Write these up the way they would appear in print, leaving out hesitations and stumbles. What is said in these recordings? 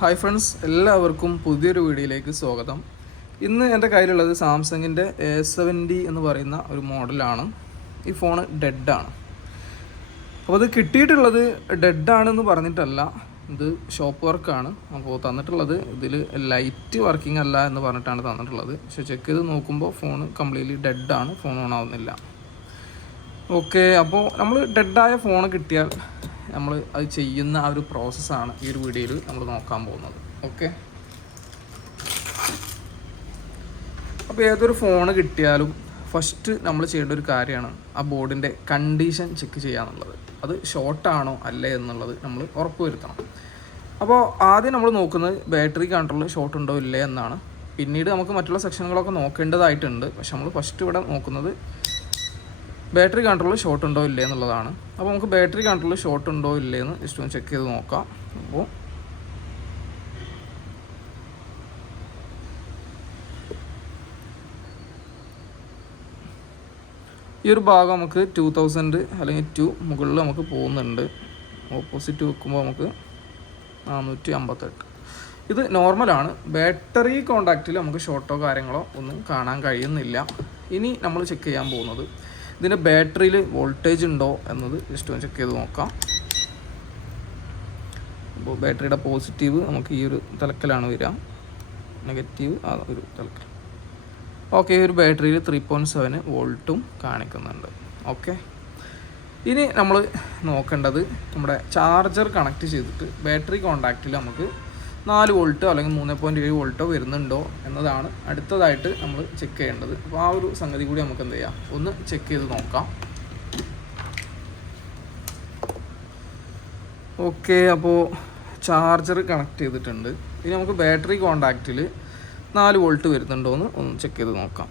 Hi friends, എല്ലാവർക്കും പുതിയൊരു വീഡിയോയിലേക്ക് സ്വാഗതം. ഇന്ന് എൻ്റെ കയ്യിലുള്ളത് സാംസങ്ങിൻ്റെ A70 എന്ന് പറയുന്ന ഒരു മോഡലാണ്. ഈ ഫോണ് ഡെഡാണ്. അപ്പോൾ അത് കിട്ടിയിട്ടുള്ളത് ഡെഡാണെന്ന് പറഞ്ഞിട്ടല്ല, ഇത് ഷോപ്പ് വർക്കാണ്. അപ്പോൾ തന്നിട്ടുള്ളത് ഇതിൽ ലൈറ്റ് വർക്കിംഗ് അല്ല എന്ന് പറഞ്ഞിട്ടാണ് തന്നിട്ടുള്ളത്. പക്ഷേ ചെക്ക് ചെയ്ത് നോക്കുമ്പോൾ ഫോൺ കംപ്ലീറ്റ്ലി ഡെഡാണ്, ഫോൺ ഓൺ ആവുന്നില്ല. ഓക്കെ, അപ്പോൾ നമ്മൾ ഡെഡായ ഫോൺ കിട്ടിയാൽ നമ്മൾ അത് ചെയ്യുന്ന ആ ഒരു പ്രോസസ്സാണ് ഈ ഒരു വീഡിയോയിൽ നമ്മൾ നോക്കാൻ പോകുന്നത്. ഓക്കെ, അപ്പോൾ ഏതൊരു ഫോൺ കിട്ടിയാലും ഫസ്റ്റ് നമ്മൾ ചെയ്യേണ്ട ഒരു കാര്യമാണ് ആ ബോർഡിൻ്റെ കണ്ടീഷൻ ചെക്ക് ചെയ്യാന്നുള്ളത്. അത് ഷോർട്ടാണോ അല്ലേ എന്നുള്ളത് നമ്മൾ ഉറപ്പ് വരുത്തണം. അപ്പോൾ ആദ്യം നമ്മൾ നോക്കുന്നത് ബാറ്ററി കൺട്രോളിൽ ഷോർട്ട് ഉണ്ടോ ഇല്ലേ എന്നാണ്. പിന്നീട് നമുക്ക് മറ്റുള്ള സെക്ഷനുകളൊക്കെ നോക്കേണ്ടതായിട്ടുണ്ട്. പക്ഷെ നമ്മൾ ഫസ്റ്റ് ഇവിടെ നോക്കുന്നത് ബാറ്ററി കൺട്രോളിൽ ഷോർട്ട് ഉണ്ടോ ഇല്ലേ എന്നുള്ളതാണ്. അപ്പോൾ നമുക്ക് ബാറ്ററി കൺട്രോളിൽ ഷോർട്ട് ഉണ്ടോ ഇല്ലേ എന്ന് ജസ്റ്റ് ഒന്ന് ചെക്ക് ചെയ്ത് നോക്കാം. അപ്പോൾ ഈ ഒരു ഭാഗം നമുക്ക് 2000 അല്ലെങ്കിൽ 2 മുകളിൽ നമുക്ക് പോകുന്നുണ്ട്. ഓപ്പോസിറ്റ് വെക്കുമ്പോൾ നമുക്ക് 458. ഇത് നോർമലാണ്. ബാറ്ററി കോണ്ടാക്റ്റിൽ നമുക്ക് ഷോർട്ടോ കാര്യങ്ങളോ ഒന്നും കാണാൻ കഴിയുന്നില്ല. ഇനി നമ്മൾ ചെക്ക് ചെയ്യാൻ പോകുന്നത് ഇതിൻ്റെ ബാറ്ററിയിൽ വോൾട്ടേജ് ഉണ്ടോ എന്നത് ജസ്റ്റ് ഒന്ന് ചെക്ക് ചെയ്ത് നോക്കാം. അപ്പോൾ ബാറ്ററിയുടെ പോസിറ്റീവ് നമുക്ക് ഈ ഒരു തലക്കലാണ് വരിക, നെഗറ്റീവ് ആ ഒരു തലക്കൽ. ഓക്കെ, ഈ ഒരു ബാറ്ററിയിൽ 3.7 വോൾട്ടും കാണിക്കുന്നുണ്ട്. ഓക്കെ, ഇനി നമ്മൾ നോക്കേണ്ടത് നമ്മുടെ ചാർജർ കണക്ട് ചെയ്തിട്ട് ബാറ്ററി കോണ്ടാക്റ്റിൽ നമുക്ക് 4 വോൾട്ടോ അല്ലെങ്കിൽ 3.7 വോൾട്ടോ വരുന്നുണ്ടോ എന്നതാണ് അടുത്തതായിട്ട് നമ്മൾ ചെക്ക് ചെയ്യേണ്ടത്. അപ്പോൾ ആ ഒരു സംഗതി കൂടി നമുക്ക് എന്ത് ചെയ്യാം, ഒന്ന് ചെക്ക് ചെയ്ത് നോക്കാം. ഓക്കെ, അപ്പോൾ ചാർജർ കണക്ട് ചെയ്തിട്ടുണ്ട്. ഇനി നമുക്ക് ബാറ്ററി കോണ്ടാക്റ്റിൽ 4 വോൾട്ട് വരുന്നുണ്ടോ എന്ന് ഒന്ന് ചെക്ക് ചെയ്ത് നോക്കാം.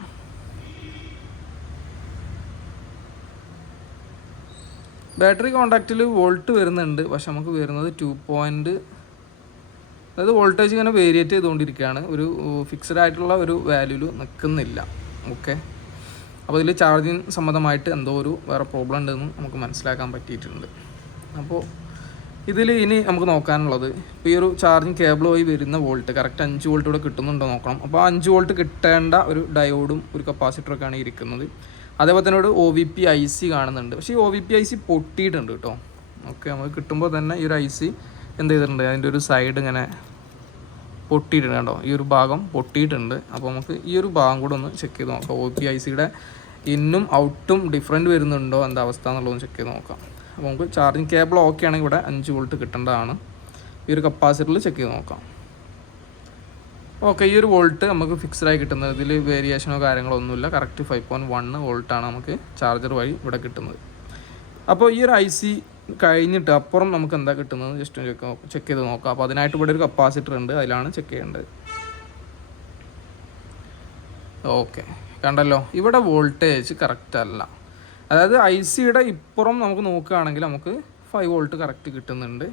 ബാറ്ററി കോണ്ടാക്റ്റിൽ വോൾട്ട് വരുന്നുണ്ട്, പക്ഷെ നമുക്ക് വരുന്നത് 2. അതായത് വോൾട്ടേജ് ഇങ്ങനെ വേരിയേറ്റ് ചെയ്തുകൊണ്ടിരിക്കുകയാണ്, ഒരു ഫിക്സഡ് ആയിട്ടുള്ള ഒരു വാല്യൂവിൽ നിൽക്കുന്നില്ല. ഓക്കെ, അപ്പോൾ ഇതിൽ ചാർജിങ് സംബന്ധമായിട്ട് എന്തോ ഒരു വേറെ പ്രോബ്ലം ഉണ്ടെന്ന് നമുക്ക് മനസ്സിലാക്കാൻ പറ്റിയിട്ടുണ്ട്. അപ്പോൾ ഇതിൽ ഇനി നമുക്ക് നോക്കാനുള്ളത് ഇപ്പോൾ ഈ ഒരു ചാർജിങ് കേബിൾ വഴി വരുന്ന വോൾട്ട് കറക്റ്റ് 5 വോൾട്ട് ഇവിടെ കിട്ടുന്നുണ്ടോ നോക്കണം. അപ്പോൾ 5 വോൾട്ട് കിട്ടേണ്ട ഒരു ഡയോഡും ഒരു കപ്പാസിറ്ററൊക്കെയാണ് ഇരിക്കുന്നത്. അതേപോലെ തന്നെ ഒരു OVP IC കാണുന്നുണ്ട്. പക്ഷേ ഈ OVP IC പൊട്ടിയിട്ടുണ്ട് കേട്ടോ. ഓക്കെ, നമുക്ക് കിട്ടുമ്പോൾ തന്നെ ഈ ഒരു IC എന്ത് ചെയ്തിട്ടുണ്ട്, അതിൻ്റെ ഒരു സൈഡ് ഇങ്ങനെ പൊട്ടിയിട്ടുണ്ട് കേട്ടോ. ഈ ഒരു ഭാഗം പൊട്ടിയിട്ടുണ്ട്. അപ്പോൾ നമുക്ക് ഈ ഒരു ഭാഗം കൂടെ ഒന്ന് ചെക്ക് ചെയ്ത് നോക്കാം. OVP ICയുടെ ഇന്നും ഔട്ടും ഡിഫറൻറ്റ് വരുന്നുണ്ടോ എന്താ അവസ്ഥ എന്നുള്ളതൊന്ന് ചെക്ക് ചെയ്ത് നോക്കാം. അപ്പോൾ നമുക്ക് ചാർജിങ് കേബിൾ ഓക്കെ ആണെങ്കിൽ ഇവിടെ 5 വോൾട്ട് കിട്ടേണ്ടതാണ്. ഈ ഒരു കപ്പാസിറ്ററിൽ ചെക്ക് ചെയ്ത് നോക്കാം. ഓക്കെ, ഈ ഒരു വോൾട്ട് നമുക്ക് ഫിക്സ്ഡായി കിട്ടുന്നത്, ഇതിൽ വേരിയേഷനോ കാര്യങ്ങളോ ഒന്നുമില്ല. കറക്റ്റ് 5.1 വോൾട്ടാണ് നമുക്ക് ചാർജർ വഴി ഇവിടെ കിട്ടുന്നത്. അപ്പോൾ ഈ ഒരു IC കഴിഞ്ഞിട്ട് അപ്പുറം നമുക്ക് എന്താ കിട്ടുന്നത് ജസ്റ്റ് ചെക്ക് ചെയ്ത് നോക്കാം. അപ്പോൾ അതിനായിട്ട് ഇവിടെ ഒരു കപ്പാസിറ്റർ ഉണ്ട്, അതിലാണ് ചെക്ക് ചെയ്യേണ്ടത്. ഓക്കെ, കണ്ടല്ലോ, ഇവിടെ വോൾട്ടേജ് കറക്റ്റ് അല്ല. അതായത് ICയുടെ ഇപ്പുറം നമുക്ക് നോക്കുകയാണെങ്കിൽ നമുക്ക് 5 വോൾട്ട് കറക്റ്റ് കിട്ടുന്നുണ്ട്.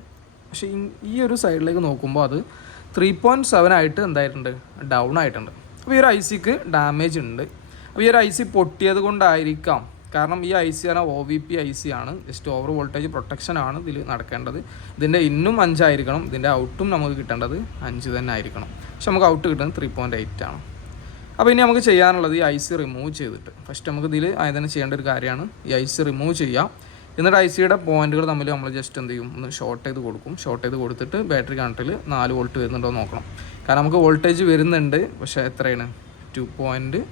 പക്ഷേ ഈ ഒരു സൈഡിലേക്ക് നോക്കുമ്പോൾ അത് 3.7 ആയിട്ട് എന്തായിട്ടുണ്ട്, ഡൗൺ ആയിട്ടുണ്ട്. അപ്പോൾ ഈ ഒരു ICക്ക് ഡാമേജ് ഉണ്ട്. അപ്പോൾ ഈ ഒരു IC പൊട്ടിയത് കൊണ്ടായിരിക്കാം. കാരണം ഈ IC ആണ് OVP IC ആണ്, ജസ്റ്റ് ഓവർ വോൾട്ടേജ് പ്രൊട്ടക്ഷൻ ആണ് ഇതിൽ നടക്കേണ്ടത്. ഇതിൻ്റെ ഇന്നും 5 ആയിരിക്കണം, ഇതിൻ്റെ ഔട്ടും നമുക്ക് കിട്ടേണ്ടത് 5 തന്നെ ആയിരിക്കണം. പക്ഷെ നമുക്ക് ഔട്ട് കിട്ടുന്നത് 3.8 ആണ്. അപ്പോൾ ഇനി നമുക്ക് ചെയ്യാനുള്ളത് ഈ IC റിമൂവ് ചെയ്തിട്ട് ഫസ്റ്റ് നമുക്ക് ഇതിൽ ആദ്യം ചെയ്യേണ്ട ഒരു കാര്യമാണ് ഈ IC റിമൂവ് ചെയ്യാം. എന്നിട്ട് ICയുടെ പോയിന്റുകൾ തമ്മിൽ നമ്മൾ ജസ്റ്റ് എന്ത് ചെയ്യും, ഒന്ന് ഷോർട്ട് ചെയ്ത് കൊടുക്കും. ഷോർട്ട് ചെയ്ത് കൊടുത്തിട്ട് ബാറ്ററി കണക്റ്റിൽ 4 വോൾട്ട് വരുന്നുണ്ടോ നോക്കണം. കാരണം നമുക്ക് വോൾട്ടേജ് വരുന്നുണ്ട്, പക്ഷേ എത്രയാണ്, 2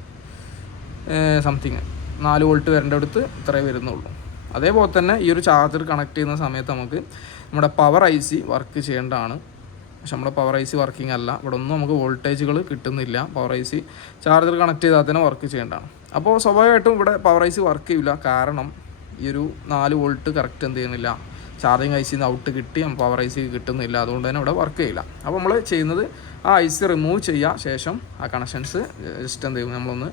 സംതിങ് 4 വോൾട്ട് വരേണ്ട അടുത്ത് ഇത്രയേ വരുന്നുള്ളൂ. അതേപോലെ തന്നെ ഈ ഒരു ചാർജർ കണക്ട് ചെയ്യുന്ന സമയത്ത് നമുക്ക് നമ്മുടെ പവർ IC വർക്ക് ചെയ്യേണ്ടതാണ്. പക്ഷെ നമ്മുടെ പവർ IC വർക്കിംഗ് അല്ല, ഇവിടെ ഒന്നും നമുക്ക് വോൾട്ടേജുകൾ കിട്ടുന്നില്ല. പവർ IC ചാർജർ കണക്ട് ചെയ്താൽ തന്നെ വർക്ക് ചെയ്യേണ്ടതാണ്. അപ്പോൾ സ്വാഭാവികമായിട്ടും ഇവിടെ പവർ IC വർക്ക് ചെയ്യില്ല. കാരണം ഈ ഒരു 4 വോൾട്ട് കറക്റ്റ് എന്ത് ചെയ്യുന്നില്ല, ചാർജിങ് ICന്ന് ഔട്ട് കിട്ടി പവർ IC കിട്ടുന്നില്ല. അതുകൊണ്ട് തന്നെ ഇവിടെ വർക്ക് ചെയ്യില്ല. അപ്പോൾ നമ്മൾ ചെയ്യുന്നത് ആ IC റിമൂവ് ചെയ്യുക, ശേഷം ആ കണക്ഷൻസ് ജസ്റ്റ് എന്ത് ചെയ്യും, നമ്മളൊന്ന്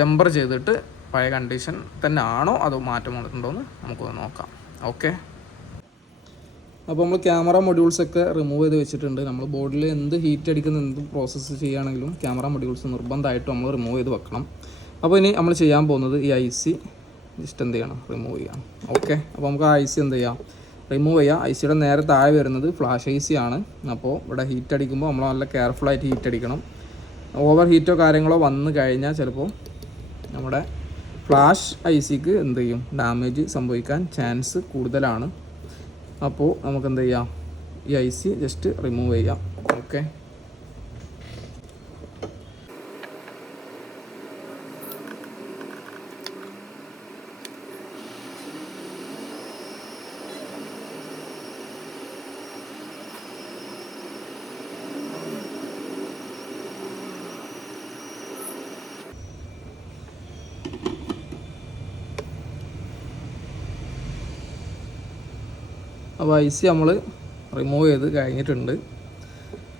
ജമ്പർ ചെയ്തിട്ട് പഴയ കണ്ടീഷൻ തന്നെ ആണോ അതോ മാറ്റം വന്നിട്ടുണ്ടോ എന്ന് നമുക്കൊന്ന് നോക്കാം. ഓക്കെ, അപ്പോൾ നമ്മൾ ക്യാമറ മൊഡ്യൂൾസൊക്കെ റിമൂവ് ചെയ്ത് വെച്ചിട്ടുണ്ട്. നമ്മൾ ബോർഡിൽ എന്ത് ഹീറ്റ് അടിക്കുന്ന എന്ത് പ്രോസസ്സ് ചെയ്യുകയാണെങ്കിലും ക്യാമറ മൊഡ്യൂൾസ് നിർബന്ധമായിട്ടും നമ്മൾ റിമൂവ് ചെയ്ത് വെക്കണം. അപ്പോൾ ഇനി നമ്മൾ ചെയ്യാൻ പോകുന്നത് ഈ IC ജസ്റ്റ് എന്ത് ചെയ്യണം, റിമൂവ് ചെയ്യണം. ഓക്കെ, അപ്പോൾ നമുക്ക് ആ IC എന്ത് ചെയ്യാം, റിമൂവ് ചെയ്യുക. ഐ സിയുടെ നേരെ താഴെ വരുന്നത് ഫ്ലാഷ് ഐ സി ആണ്. അപ്പോൾ ഇവിടെ ഹീറ്റ് അടിക്കുമ്പോൾ നമ്മൾ നല്ല കെയർഫുള്ളായിട്ട് ഹീറ്റ് അടിക്കണം. ഓവർ ഹീറ്റോ കാര്യങ്ങളോ വന്നു കഴിഞ്ഞാൽ ചിലപ്പോൾ നമ്മുടെ ഫ്ലാഷ് ഐ സിക്ക് എന്ത് ചെയ്യും, ഡാമേജ് സംഭവിക്കാൻ ചാൻസ് കൂടുതലാണ്. അപ്പോൾ നമുക്ക് എന്ത് ചെയ്യാം, ഈ ഐ സി ജസ്റ്റ് റിമൂവ് ചെയ്യാം. ഓക്കെ, അപ്പോൾ ഐ സി നമ്മൾ റിമൂവ് ചെയ്ത് കഴിഞ്ഞിട്ടുണ്ട്.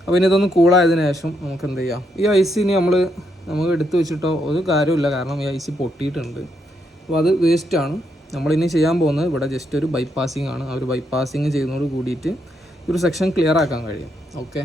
അപ്പോൾ ഇനി ഇതൊന്ന് കൂളായതിനു ശേഷം നമുക്ക് എന്ത് ചെയ്യാം, ഈ ഐ സി ഇനി നമുക്ക് എടുത്ത് വെച്ചിട്ടോ ഒരു കാര്യമില്ല, കാരണം ഈ ഐ സി പൊട്ടിയിട്ടുണ്ട്. അപ്പോൾ അത് വേസ്റ്റാണ്. നമ്മളിനി ചെയ്യാൻ പോകുന്നത് ഇവിടെ ജസ്റ്റ് ഒരു ബൈപ്പാസിങ് ആണ്. ആ ഒരു ബൈപ്പാസിങ് ചെയ്യുന്നതോട് കൂടിയിട്ട് ഒരു സെക്ഷൻ ക്ലിയർ ആക്കാൻ കഴിയും. Okay,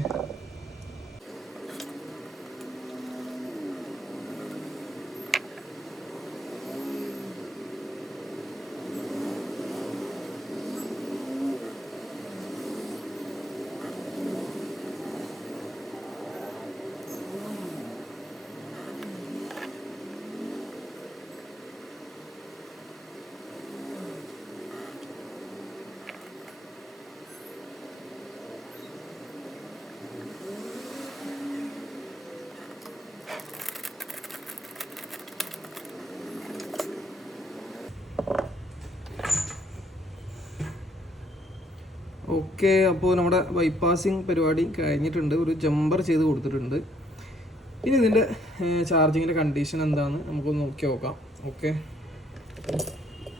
okay. അപ്പോൾ നമ്മുടെ ബൈപ്പാസിങ് പരിപാടി കഴിഞ്ഞിട്ടുണ്ട്. ഒരു ജമ്പർ ചെയ്ത് കൊടുത്തിട്ടുണ്ട്. ഇനി ഇതിൻ്റെ ചാർജിങ്ങിൻ്റെ കണ്ടീഷൻ എന്താണെന്ന് നമുക്കൊന്ന് നോക്കി നോക്കാം. ഓക്കെ,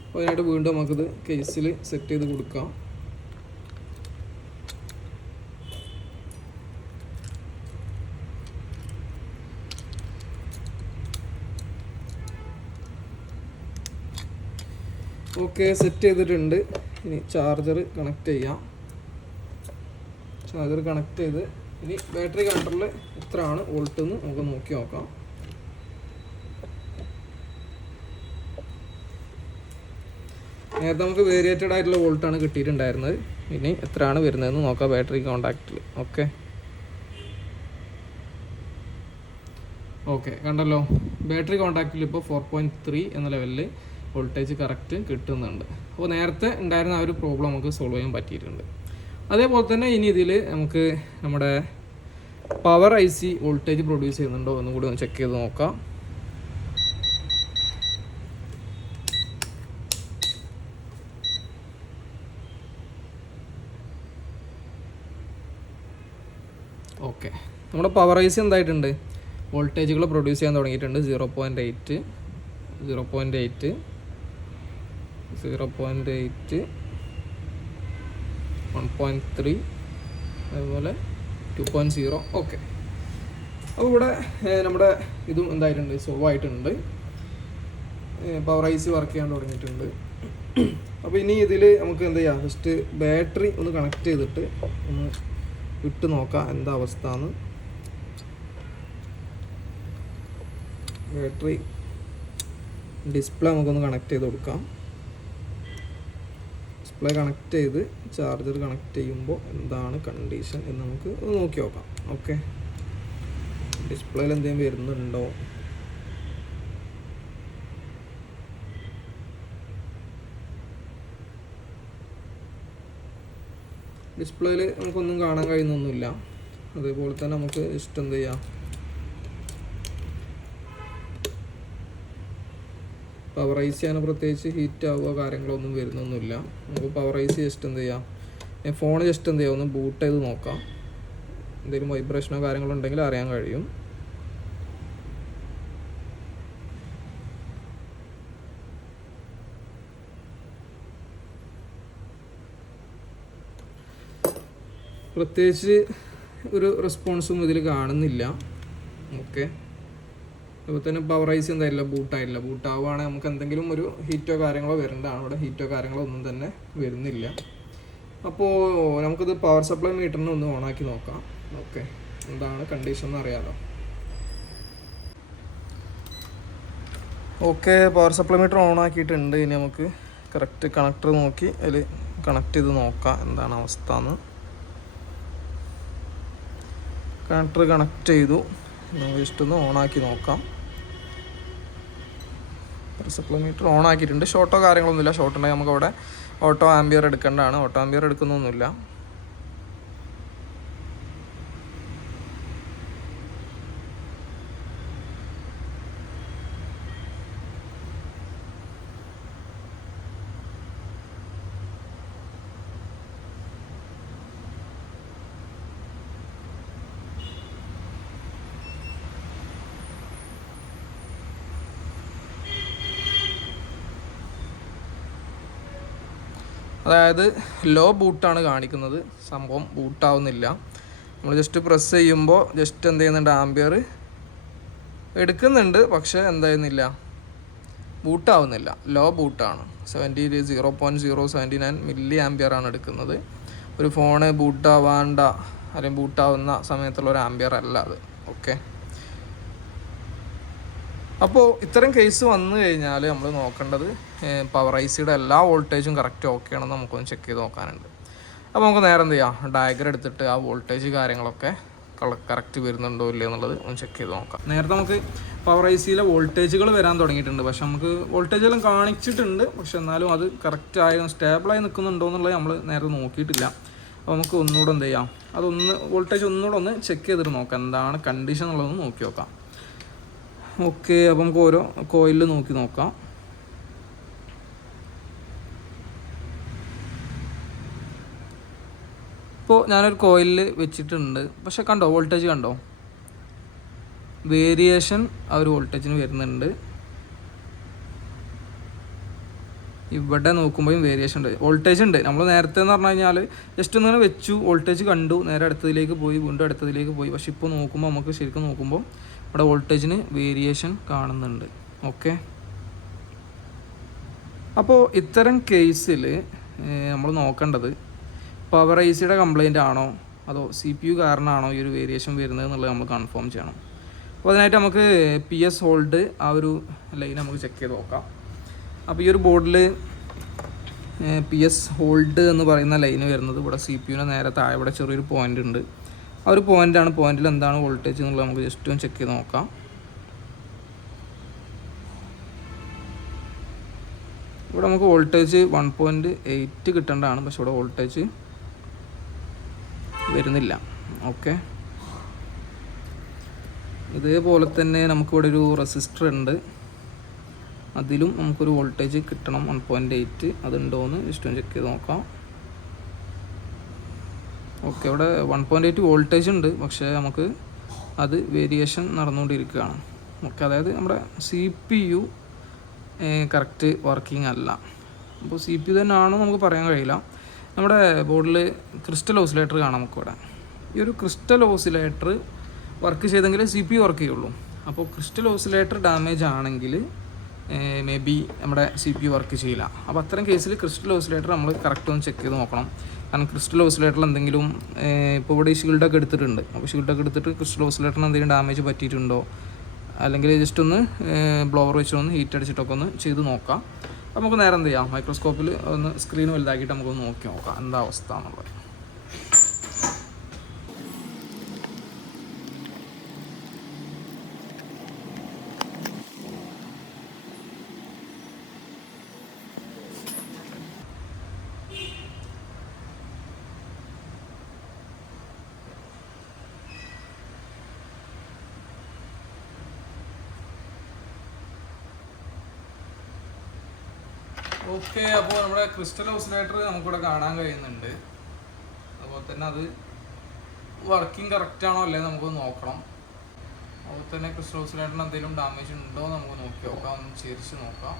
അപ്പോൾ അതിനായിട്ട് വീണ്ടും നമുക്കിത് കേസിൽ സെറ്റ് ചെയ്ത് കൊടുക്കാം. ഓക്കെ, സെറ്റ് ചെയ്തിട്ടുണ്ട്. ഇനി ചാർജർ കണക്ട് ചെയ്യാം. ചാർജർ കണക്ട് ചെയ്ത് ഇനി ബാറ്ററി കൺട്രോളിൽ എത്രയാണ് വോൾട്ട് എന്ന് നമുക്ക് നോക്കി നോക്കാം. നേരത്തെ നമുക്ക് വേരിയേറ്റഡ് ആയിട്ടുള്ള വോൾട്ടാണ് കിട്ടിയിട്ടുണ്ടായിരുന്നത്. ഇനി എത്രയാണ് വരുന്നതെന്ന് നോക്കാം ബാറ്ററി കോണ്ടാക്റ്റിൽ. ഓക്കെ, ഓക്കെ, കണ്ടല്ലോ ബാറ്ററി കോണ്ടാക്റ്റിൽ ഇപ്പോൾ 4.3 എന്ന ലെവലിൽ വോൾട്ടേജ് കറക്റ്റ് കിട്ടുന്നുണ്ട്. അപ്പോൾ നേരത്തെ ഉണ്ടായിരുന്ന ആ ഒരു പ്രോബ്ലം നമുക്ക് സോൾവ് ചെയ്യാൻ പറ്റിയിട്ടുണ്ട്. അതേപോലെ തന്നെ ഇനി ഇതിൽ നമുക്ക് നമ്മുടെ power I C voltage produce ചെയ്യുന്നുണ്ടോ എന്നും കൂടി ഒന്ന് ചെക്ക് ചെയ്ത് നോക്കാം. ഓക്കെ, നമ്മുടെ പവർ ഐ സി എന്തായിട്ടുണ്ട്, വോൾട്ടേജുകൾ പ്രൊഡ്യൂസ് ചെയ്യാൻ തുടങ്ങിയിട്ടുണ്ട്. 0.8 0.8 0.8 1.3 അതുപോലെ 2.0. ഓക്കെ, അപ്പോൾ ഇവിടെ നമ്മുടെ ഇതും എന്തായിട്ടുണ്ട്, സോൾവ് ആയിട്ടുണ്ട്. പവർ ഐ സി വർക്ക് ചെയ്യാൻ തുടങ്ങിയിട്ടുണ്ട്. അപ്പോൾ ഇനി ഇതിൽ നമുക്ക് എന്ത് ചെയ്യാം, ജസ്റ്റ് ബാറ്ററി ഒന്ന് കണക്ട് ചെയ്തിട്ട് ഒന്ന് ഇട്ട് നോക്കാം എന്താ അവസ്ഥ എന്ന്. ബാറ്ററി ഡിസ്പ്ലേ നമുക്കൊന്ന് കണക്ട് ചെയ്ത് കൊടുക്കാം. ഡിസ്പ്ലേ കണക്ട് ചെയ്ത് ചാർജർ കണക്ട് ചെയ്യുമ്പോൾ എന്താണ് കണ്ടീഷൻ എന്ന് നമുക്ക് നോക്കി നോക്കാം. ഓക്കെ, ഡിസ്പ്ലേയിൽ എന്തെങ്കിലും വരുന്നുണ്ടോ? ഡിസ്പ്ലേയിൽ നമുക്കൊന്നും കാണാൻ കഴിയുന്നൊന്നുമില്ല. അതേപോലെ തന്നെ നമുക്ക് ജസ്റ്റ് എന്ത് ചെയ്യാം, പവർ ഐ സി ആണ്, പ്രത്യേകിച്ച് ഹീറ്റ് ആവുക കാര്യങ്ങളൊന്നും വരുന്നൊന്നുമില്ല. നമുക്ക് പവർ ഐ സി ജസ്റ്റ് എന്ത് ചെയ്യാം, ഫോൺ ജസ്റ്റ് എന്ത് ചെയ്യാം, ഒന്ന് ബൂട്ട് ചെയ്ത് നോക്കാം. എന്തെങ്കിലും വൈബ്രേഷനോ കാര്യങ്ങളോ ഉണ്ടെങ്കിൽ അറിയാൻ കഴിയും. പ്രത്യേകിച്ച് ഒരു റെസ്പോൺസും ഇതിൽ കാണുന്നില്ല. ഓക്കെ, അപ്പോൾ തന്നെ പവർ ഐ സി എന്തായില്ല, ബൂട്ടായില്ല. ബൂട്ടാവുകയാണെങ്കിൽ നമുക്ക് എന്തെങ്കിലും ഒരു ഹീറ്റോ കാര്യങ്ങളോ വരേണ്ടതാണ്. ഇവിടെ ഹീറ്റോ കാര്യങ്ങളോ ഒന്നും തന്നെ വരുന്നില്ല. അപ്പോൾ നമുക്കിത് പവർ സപ്ലൈ മീറ്ററിനെ ഒന്ന് ഓണാക്കി നോക്കാം. ഓക്കെ, എന്താണ് കണ്ടീഷൻ എന്ന് അറിയാമല്ലോ. Okay, power supply meter on ആക്കിയിട്ടുണ്ട്. ഇനി നമുക്ക് കറക്റ്റ് കണക്ടർ നോക്കി അതിൽ കണക്ട് ചെയ്ത് നോക്കാം എന്താണ് അവസ്ഥ എന്ന്. കണക്ടർ കണക്ട് ചെയ്തു. നമുക്ക് ജസ്റ്റ് ഒന്ന് ഓണാക്കി നോക്കാം. സപ്ലിമീറ്റർ ഓൺ ആക്കിയിട്ടുണ്ട്. ഷോർട്ടോ കാര്യങ്ങളൊന്നുമില്ല. ഷോർട്ട് ഉണ്ടെങ്കിൽ നമുക്ക് അവിടെ ഓട്ടോ ആംബിയർ എടുക്കേണ്ടതാണ്. ഓട്ടോ ആംബിയർ എടുക്കുന്നൊന്നുമില്ല. അതായത് ലോ ബൂട്ടാണ് കാണിക്കുന്നത്. സംഭവം ബൂട്ടാവുന്നില്ല. നമ്മൾ ജസ്റ്റ് പ്രസ് ചെയ്യുമ്പോൾ ജസ്റ്റ് എന്ത് ചെയ്യുന്നുണ്ട്, ആംബിയർ എടുക്കുന്നുണ്ട്. പക്ഷേ എന്തായിരുന്നില്ല, ബൂട്ടാവുന്നില്ല. ലോ ബൂട്ടാണ്. 0.079 മില്ലി ആംബിയർ ആണ് എടുക്കുന്നത്. ഒരു ഫോണ് ബൂട്ടാവാണ്ട അല്ലെങ്കിൽ ബൂട്ടാവുന്ന സമയത്തുള്ള ഒരു ആംബിയർ അല്ല അത്. ഓക്കെ, അപ്പോൾ ഇത്തരം കേസ് വന്നു കഴിഞ്ഞാൽ നമ്മൾ നോക്കേണ്ടത് പവർ ഐസിയുടെ എല്ലാ വോൾട്ടേജും കറക്റ്റ് ഓക്കെ ആണെന്ന് നമുക്കൊന്ന് ചെക്ക് ചെയ്ത് നോക്കാനുണ്ട്. അപ്പോൾ നമുക്ക് നേരെ എന്ത് ചെയ്യാം, ഡയഗ്രം എടുത്തിട്ട് ആ വോൾട്ടേജ് കാര്യങ്ങളൊക്കെ കറക്റ്റ് വരുന്നുണ്ടോ ഇല്ലയോ എന്നുള്ളത് ഒന്ന് ചെക്ക് ചെയ്ത് നോക്കാം. നേരത്തെ നമുക്ക് പവർ ഐസിയിലെ വോൾട്ടേജുകൾ വരാൻ തുടങ്ങിയിട്ടുണ്ട്. പക്ഷെ നമുക്ക് വോൾട്ടേജെല്ലാം കാണിച്ചിട്ടുണ്ട്. പക്ഷെ എന്നാലും അത് കറക്റ്റായി സ്റ്റേബിളായി നിൽക്കുന്നുണ്ടോ എന്നുള്ളത് നമ്മൾ നേരത്തെ നോക്കിയിട്ടില്ല. അപ്പോൾ നമുക്ക് ഒന്നുകൂടെ എന്ത് ചെയ്യാം, അതൊന്ന് വോൾട്ടേജ് ഒന്നുകൂടെ ഒന്ന് ചെക്ക് ചെയ്തിട്ട് നോക്കാം എന്താണ് കണ്ടീഷൻ എന്നുള്ളതൊന്ന് നോക്കി നോക്കാം. ഓക്കെ, അപ്പോൾ നമുക്ക് ഓരോ കോയിലിൽ നോക്കി നോക്കാം. ഇപ്പോൾ ഞാനൊരു കോയിലിൽ വെച്ചിട്ടുണ്ട്. പക്ഷെ കണ്ടോ, വോൾട്ടേജ് കണ്ടോ, വേരിയേഷൻ ആ ഒരു വോൾട്ടേജിന് വരുന്നുണ്ട്. ഇവിടെ നോക്കുമ്പോഴും വേരിയേഷൻ ഉണ്ട്, വോൾട്ടേജ് ഉണ്ട്. നമ്മൾ നേരത്തെ എന്ന് പറഞ്ഞു കഴിഞ്ഞാൽ ജസ്റ്റ് ഒന്നിങ്ങനെ വെച്ചു, വോൾട്ടേജ് കണ്ടു, നേരെ അടുത്തതിലേക്ക് പോയി, വീണ്ടും അടുത്തതിലേക്ക് പോയി. പക്ഷെ ഇപ്പോൾ നോക്കുമ്പോൾ നമുക്ക് ശരിക്കും നോക്കുമ്പോൾ ഇവിടെ വോൾട്ടേജിന് വേരിയേഷൻ കാണുന്നുണ്ട്. ഓക്കെ, അപ്പോൾ ഇത്തരം കേസിൽ നമ്മൾ നോക്കേണ്ടത് പവർ ഐസിയുടെ കംപ്ലൈൻ്റ് ആണോ അതോ CPU കാരണമാണോ ഈ ഒരു വേരിയേഷൻ വരുന്നത് എന്നുള്ളത് നമ്മൾ കൺഫേം ചെയ്യണം. അപ്പോൾ അതിനായിട്ട് നമുക്ക് PS ഹോൾഡ് ആ ഒരു ലൈൻ നമുക്ക് ചെക്ക് ചെയ്ത് നോക്കാം. അപ്പോൾ ഈ ഒരു ബോർഡിൽ PS ഹോൾഡ് എന്ന് പറയുന്ന ലൈന് വരുന്നത് ഇവിടെ CPU നേരെ താഴെ ഇവിടെ ചെറിയൊരു പോയിൻ്റ് ഉണ്ട്. ആ ഒരു പോയിൻ്റാണ്. പോയിന്റിൽ എന്താണ് വോൾട്ടേജ് എന്നുള്ളത് നമുക്ക് ജസ്റ്റ് ഒന്ന് ചെക്ക് ചെയ്ത് നോക്കാം. ഇവിടെ നമുക്ക് വോൾട്ടേജ് 1.8 കിട്ടേണ്ടതാണ്. പക്ഷെ ഇവിടെ വോൾട്ടേജ് വരുന്നില്ല. ഓക്കെ, ഇതേപോലെ തന്നെ നമുക്കിവിടെ ഒരു റെസിസ്റ്റർ ഉണ്ട്. അതിലും നമുക്കൊരു വോൾട്ടേജ് കിട്ടണം 1.8. അതുണ്ടോയെന്ന് ജസ്റ്റ് ഒന്ന് ചെക്ക് ചെയ്ത് നോക്കാം. ഓക്കെ, ഇവിടെ 1.8 വോൾട്ടേജ് ഉണ്ട്. പക്ഷേ നമുക്ക് അത് വേരിയേഷൻ നടന്നുകൊണ്ടിരിക്കുകയാണ്. ഓക്കെ, അതായത് നമ്മുടെ CPU കറക്റ്റ് വർക്കിംഗ് അല്ല. അപ്പോൾ CPU തന്നെയാണോ നമുക്ക് പറയാൻ കഴിയില്ല. നമ്മുടെ ബോർഡിൽ ക്രിസ്റ്റൽ ഓസിലേറ്റർ കാണാം നമുക്കിവിടെ. ഈ ഒരു ക്രിസ്റ്റൽ ഓസിലേറ്റർ വർക്ക് ചെയ്തെങ്കിൽ CPU വർക്ക് ചെയ്യുള്ളൂ. അപ്പോൾ ക്രിസ്റ്റൽ ഓസിലേറ്റർ ഡാമേജ് ആണെങ്കിൽ മേ ബി നമ്മുടെ CPU വർക്ക് ചെയ്യില്ല. അപ്പോൾ അത്തരം കേസിൽ ക്രിസ്റ്റൽ ഓസിലേറ്റർ നമ്മൾ കറക്റ്റ് ഒന്ന് ചെക്ക് ചെയ്ത് നോക്കണം. കാരണം ക്രിസ്റ്റൽ ഓസിലേറ്ററിൽ എന്തെങ്കിലും ഇപ്പോൾ ഇവിടെ ഷീൽഡൊക്കെ എടുത്തിട്ടുണ്ട്. അപ്പോൾ ഷീൽഡൊക്കെ എടുത്തിട്ട് ക്രിസ്റ്റൽ ഓസിലേറ്ററിന് എന്തെങ്കിലും ഡാമേജ് പറ്റിയിട്ടുണ്ടോ, അല്ലെങ്കിൽ ജസ്റ്റ് ഒന്ന് ബ്ലോവർ വെച്ചൊന്ന് ഹീറ്റ് അടിച്ചിട്ടൊക്കെ ഒന്ന് ചെയ്ത് നോക്കാം. അപ്പോൾ നമുക്ക് നേരെ എന്ത് ചെയ്യാം, മൈക്രോസ്കോപ്പിൽ ഒന്ന് സ്ക്രീൻ വലുതാക്കിയിട്ട് നമുക്കൊന്ന് നോക്കി നോക്കാം എന്താ അവസ്ഥ എന്നുള്ളത്. ഓക്കെ, അപ്പോൾ നമ്മുടെ ക്രിസ്റ്റൽ ഓസിലേറ്റർ നമുക്കിവിടെ കാണാൻ കഴിയുന്നുണ്ട്. അതുപോലെ തന്നെ അത് വർക്കിംഗ് കറക്റ്റ് ആണോ അല്ലേ നമുക്ക് നോക്കണം. അതുപോലെ തന്നെ ക്രിസ്റ്റൽ ഓസിലേറ്ററിന് എന്തെങ്കിലും ഡാമേജ് ഉണ്ടോ നമുക്ക് നോക്കി നോക്കാം, ഒന്ന് ചേരിച്ച് നോക്കാം.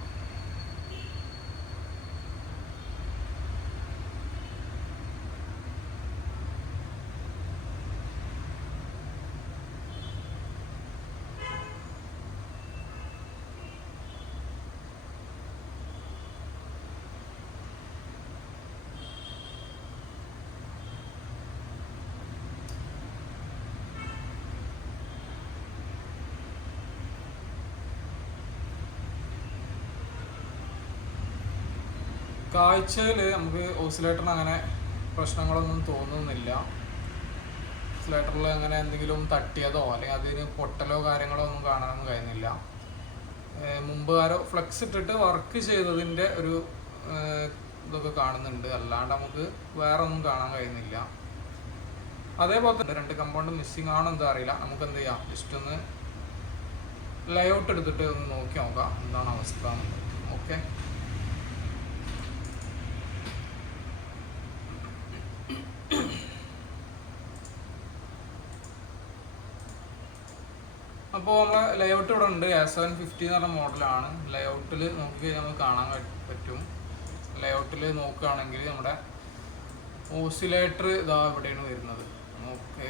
കാഴ്ചയിൽ നമുക്ക് ഓസിലേറ്ററിന് അങ്ങനെ പ്രശ്നങ്ങളൊന്നും തോന്നുന്നില്ല. ഓസിലേറ്ററിൽ അങ്ങനെ എന്തെങ്കിലും തട്ടിയതോ അല്ലെങ്കിൽ അതിന് പൊട്ടലോ കാര്യങ്ങളോ ഒന്നും കാണാനൊന്നും കഴിയുന്നില്ല. മുമ്പ് ആരോ ഫ്ലെക്സ് ഇട്ടിട്ട് വർക്ക് ചെയ്തതിൻ്റെ ഒരു ഇതൊക്കെ കാണുന്നുണ്ട്, അല്ലാണ്ട് നമുക്ക് വേറെ ഒന്നും കാണാൻ കഴിയുന്നില്ല. അതേപോലെ തന്നെ 2 കമ്പൗണ്ട് മിസ്സിങ് ആണോ എന്താ അറിയില്ല. നമുക്ക് എന്ത് ചെയ്യാം, ജസ്റ്റ് ഒന്ന് ലേഔട്ട് എടുത്തിട്ട് ഒന്ന് നോക്കി നോക്കാം എന്താണ് അവസ്ഥ എന്നുള്ളത്. ഓക്കെ, അപ്പോൾ നമ്മൾ ലേഔട്ട് ഇവിടെ ഉണ്ട്. A750 എന്ന് പറഞ്ഞ മോഡലാണ്. ലേഔട്ടിൽ നോക്കി നമുക്ക് കാണാൻ പറ്റും. ലേഔട്ടിൽ നോക്കുകയാണെങ്കിൽ നമ്മുടെ ഓസിലേറ്റർ ഇതാ ഇവിടെയാണ് വരുന്നത്. ഓക്കെ,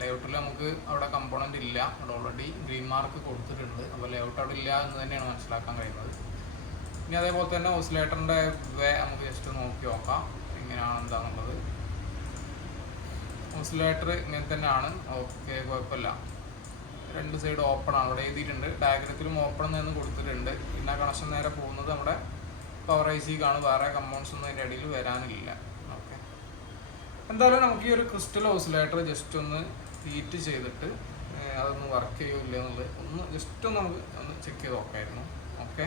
ലേഔട്ടിൽ നമുക്ക് അവിടെ കമ്പോണൻ്റ് ഇല്ല, അവിടെ ഓൾറെഡി ഗ്രീൻ മാർക്ക് കൊടുത്തിട്ടുണ്ട്. അപ്പോൾ ലേഔട്ട് അവിടെ ഇല്ല എന്ന് തന്നെയാണ് മനസ്സിലാക്കാൻ കഴിയുന്നത്. ഇനി അതേപോലെ തന്നെ ഓസിലേറ്ററിൻ്റെ വേ നമുക്ക് ജസ്റ്റ് നോക്കി നോക്കാം എങ്ങനെയാണ് എന്താണെന്നുള്ളത്. ഓസിലേറ്റർ ഇങ്ങനെ തന്നെയാണ്. ഓക്കെ, കുഴപ്പമില്ല. 2 സൈഡ് ഓപ്പൺ ആണ്, അവിടെ എഴുതിയിട്ടുണ്ട്. ഡയഗ്രത്തിലും ഓപ്പൺ എന്ന് കൊടുത്തിട്ടുണ്ട്. പിന്നെ കണക്ഷൻ നേരെ പോകുന്നത് നമ്മുടെ പവർ ICക്കാണ്. വേറെ കമ്പൗണ്ട്സ് ഒന്നും അതിൻ്റെ ഇടയിൽ വരാനില്ല. ഓക്കെ, എന്തായാലും നമുക്ക് ഈ ഒരു ക്രിസ്റ്റൽ ഓസിലേറ്റർ ജസ്റ്റ് ഒന്ന് ഹീറ്റ് ചെയ്തിട്ട് അതൊന്ന് വർക്ക് ചെയ്യില്ല എന്നുള്ളത് ഒന്ന് ജസ്റ്റ് ഒന്ന് നമുക്ക് ഒന്ന് ചെക്ക് ചെയ്ത് നോക്കായിരുന്നു. ഓക്കെ,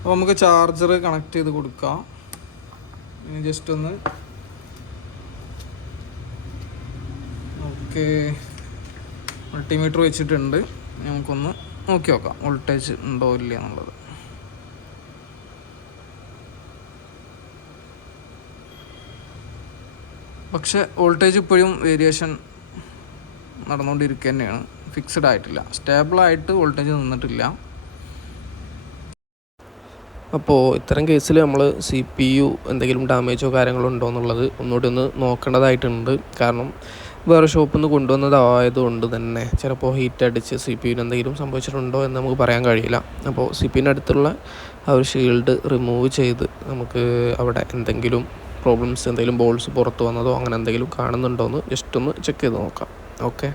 അപ്പോൾ നമുക്ക് ചാർജർ കണക്ട് ചെയ്ത് കൊടുക്കാം. ഇനി ജസ്റ്റ് ഒന്ന് ഓക്കെ മൾട്ടിമീറ്റർ വെച്ചിട്ടുണ്ട്. നമുക്കൊന്ന് നോക്കി നോക്കാം വോൾട്ടേജ് ഉണ്ടോ ഇല്ല എന്നുള്ളത്. പക്ഷെ വോൾട്ടേജ് ഇപ്പോഴും വേരിയേഷൻ നടന്നുകൊണ്ടിരിക്കുക തന്നെയാണ്, ഫിക്സഡ് ആയിട്ടില്ല. സ്റ്റേബിളായിട്ട് വോൾട്ടേജ് നിന്നിട്ടില്ല. അപ്പോൾ ഇത്തരം കേസിൽ നമ്മൾ CPU എന്തെങ്കിലും ഡാമേജോ കാര്യങ്ങളോ ഉണ്ടോ എന്നുള്ളത് ഒന്നുകൂടി ഒന്ന് നോക്കേണ്ടതായിട്ടുണ്ട്. കാരണം വേറെ ഷോപ്പിൽ നിന്ന് കൊണ്ടുവന്നതായതുകൊണ്ട് തന്നെ ചിലപ്പോൾ ഹീറ്റ് അടിച്ച് CPUവിന് എന്തെങ്കിലും സംഭവിച്ചിട്ടുണ്ടോ എന്ന് നമുക്ക് പറയാൻ കഴിയില്ല. അപ്പോൾ CPUവിൻ്റെ അടുത്തുള്ള ആ ഒരു ഷീൽഡ് റിമൂവ് ചെയ്ത് നമുക്ക് അവിടെ എന്തെങ്കിലും പ്രോബ്ലംസ്, എന്തെങ്കിലും ബോൾസ് പുറത്ത് വന്നതോ അങ്ങനെ എന്തെങ്കിലും കാണുന്നുണ്ടോ എന്ന് ജസ്റ്റ് ഒന്ന് ചെക്ക് ചെയ്ത് നോക്കാം. ഓക്കെ.